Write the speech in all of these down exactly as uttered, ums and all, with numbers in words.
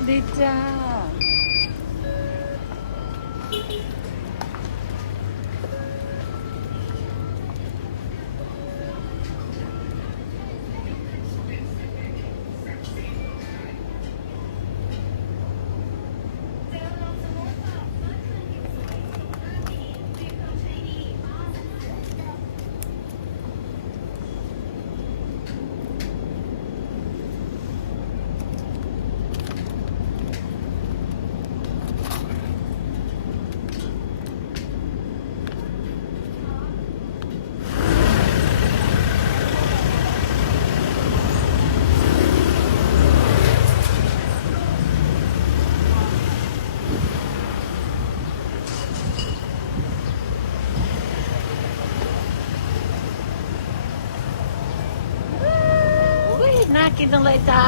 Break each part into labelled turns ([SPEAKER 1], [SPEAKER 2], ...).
[SPEAKER 1] ดีจ้าน่ากินจังเลยจ้า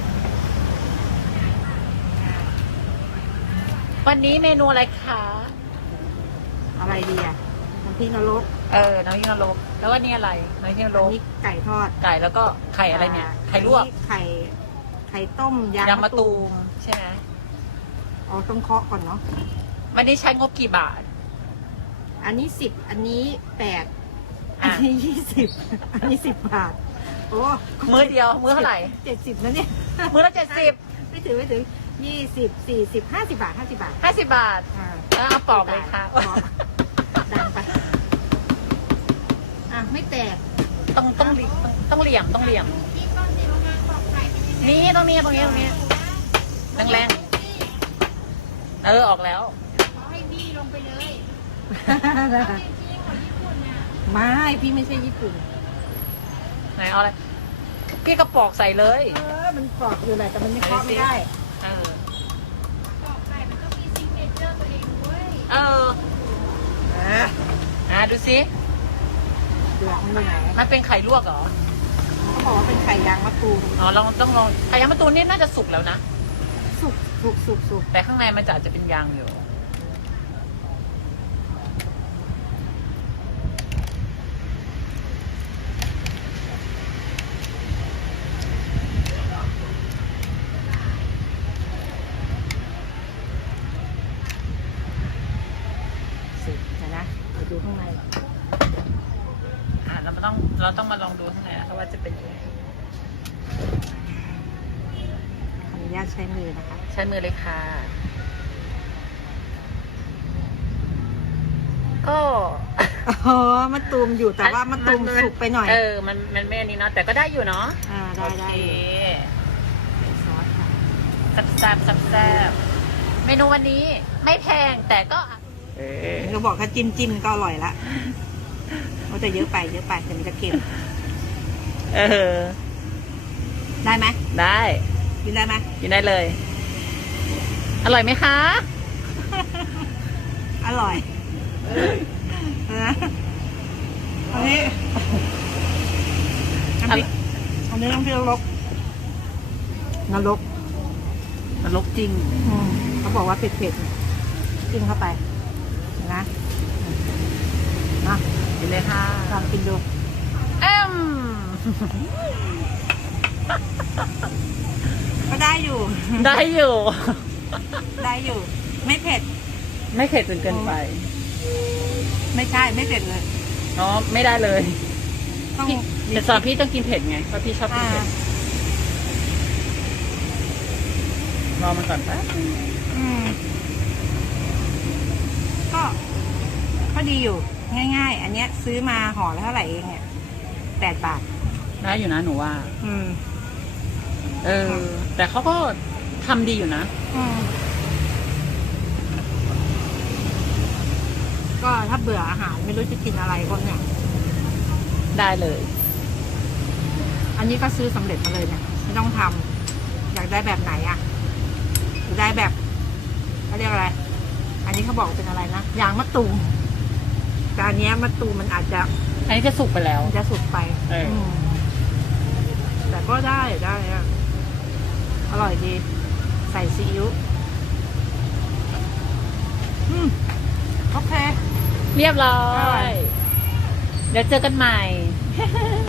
[SPEAKER 1] วันนี้เมนูอะไรคะ
[SPEAKER 2] อะไรดีอ่ะน้ำพริกนรก
[SPEAKER 1] เออน้ำพริกนรกแล้ววันนี้อะไรน้ำพริกนร
[SPEAKER 2] อัน
[SPEAKER 1] ก
[SPEAKER 2] นี้ไก่ทอด
[SPEAKER 1] ไก่แล้วก็ไข่อะไรเนี่ยไข่ลวก
[SPEAKER 2] อันนี้ไข่ไข่ต้มยาง
[SPEAKER 1] ยำมะตูมใช่ไหม
[SPEAKER 2] อ๋อต้องเคาะก่อนเนาะ
[SPEAKER 1] วันนี้ใช้งบกี่บาท
[SPEAKER 2] อันนี้สิบอันนี้แปดอั
[SPEAKER 1] อ่ะ
[SPEAKER 2] นนี้ยี่สิบอันนี้สิบบาทโอ้
[SPEAKER 1] มื้อเดียวมื้อเท่าไหร่
[SPEAKER 2] เจ็ดสิบนะเนี่ย
[SPEAKER 1] มื้อละเจ็ดสิบ
[SPEAKER 2] ไม่ถึงไม่ถึงยี่สิบสี่สิบห้าสิบบาทห้าสิบบาท
[SPEAKER 1] ห้าสิบบาท
[SPEAKER 2] อ่า
[SPEAKER 1] แล้วเอาปอกเลยค่ะ
[SPEAKER 2] ปอกดังไปอ่ะไม่แตก
[SPEAKER 1] ต้องต้องต้องเหลี่ยมต้องเหลี่ยมนี่ตรงนี้ตรงนี้ตรงนี้แรงๆเออออกแล้ว
[SPEAKER 2] ไม่พี่ไม่ใช่ญี่ปุ่น
[SPEAKER 1] ไหนเอาอะไรพี่กระปอกใส่เลย
[SPEAKER 2] เออมันกรอบอยู่แหละแต่มันไม่เคาะไม่ได้
[SPEAKER 1] เออเออ
[SPEAKER 2] อ่ะ
[SPEAKER 1] อ่ะดูสิ
[SPEAKER 2] เดือดมันอยู่ไหน
[SPEAKER 1] มันเป็นไข่ลวกเหรอ
[SPEAKER 2] เขาบอกว่าเป็นไข่ยางมะตูม
[SPEAKER 1] อ๋อลองต้องลองไข่ยางมะตูมนี่น่าจะสุกแล้วนะ
[SPEAKER 2] สุกสุกสุกสุก
[SPEAKER 1] แต่ข้างในมันจะอาจจะเป็นยางอยู่
[SPEAKER 2] สุกเดี๋ยวนะเดี๋ยวดูข้างใน
[SPEAKER 1] อ่ะเรามาต้องเราต้องมาลองดูข้างในนะคะว่าจะเป็นยังไง
[SPEAKER 2] ขออนุญาตใช้มือนะคะ
[SPEAKER 1] ใช้มือเลยค่ะ ก็
[SPEAKER 2] อ๋อมะตูมอยู่แต่ว่ามะตูมสุกไปหน่อย
[SPEAKER 1] เออ มัน มันไม่อันนี้เนาะ แต่ก็ได้อยู่เนาะ
[SPEAKER 2] อ่าได้ได้
[SPEAKER 1] โอเค
[SPEAKER 2] ซอสค่ะ
[SPEAKER 1] แซ่บแซ่บแซ่บแซ่บเมนูวันนี้ไม่แพงแต่ก็ เออ
[SPEAKER 2] เขาบอกถ้าจิ้มจิ้มก็อร่อยละเขาแต่เยอะไปเยอะไปเดี๋ยวมันจะเค็ม
[SPEAKER 1] เออ
[SPEAKER 2] ได้ไหม
[SPEAKER 1] ได้
[SPEAKER 2] กินได้ไหม
[SPEAKER 1] กินได้เลย อร่อยไหมคะ
[SPEAKER 2] อร่อยนะอันนี้น้ำพริกอันนี้น้ำพริกนรกนรก
[SPEAKER 1] มันลกจริง
[SPEAKER 2] อืมเขาบอกว่าเผ็ดๆกินเข้าไปนะนะ
[SPEAKER 1] กินเลยค่ะ
[SPEAKER 2] ลองกินดู
[SPEAKER 1] เอ็ม
[SPEAKER 2] ก็ได้อยู่
[SPEAKER 1] ได้อยู่
[SPEAKER 2] ได้อยู่ ไม่เผ็ด
[SPEAKER 1] ไม่เผ็ดจนเกินไป
[SPEAKER 2] ไม่ใช่ไม่เผ็ดเลย
[SPEAKER 1] เนาะไม่ได้เลย
[SPEAKER 2] ต้อง
[SPEAKER 1] พี่แต่สำหรับพี่ต้องกินเผ็ดไง เพราะพี่ชอบกิน
[SPEAKER 2] อ่า
[SPEAKER 1] เผ็ด รอมันก่อนแป๊บนึง
[SPEAKER 2] อืมก็ก็ดีอยู่ ง่ายๆ อันเนี้ยซื้อมาห่อละเท่าไหร่เองเนี่ยแปดบาท
[SPEAKER 1] ได้อยู่นะหนูว่า
[SPEAKER 2] อืม
[SPEAKER 1] เออ แต่เขาก็ทำดีอยู่นะ
[SPEAKER 2] อืมก็ถ้าเบื่ออาหารไม่รู้จะกินอะไรก็เนี่ย
[SPEAKER 1] ได้เลย
[SPEAKER 2] อันนี้ก็ซื้อสำเร็จมาเลยเนี่ยไม่ต้องทำอยากได้แบบไหนอ่ะอยากได้แบบเขาเรียกอะไร อันนี้เขาบอกเป็นอะไรนะยางมะตูมแต่อันเนี้ยมะตูมมันอาจจะ
[SPEAKER 1] อันนี้จะสุกไปแล้ว
[SPEAKER 2] มันจะสุกไป
[SPEAKER 1] เอออื
[SPEAKER 2] มแต่ก็ได้ได้อะอร่อยดี ใส่ซีอิ๊วอืมโอเค
[SPEAKER 1] เรียบร้อ
[SPEAKER 2] อร่อย
[SPEAKER 1] ย เดี๋ยวเจอกันใหม่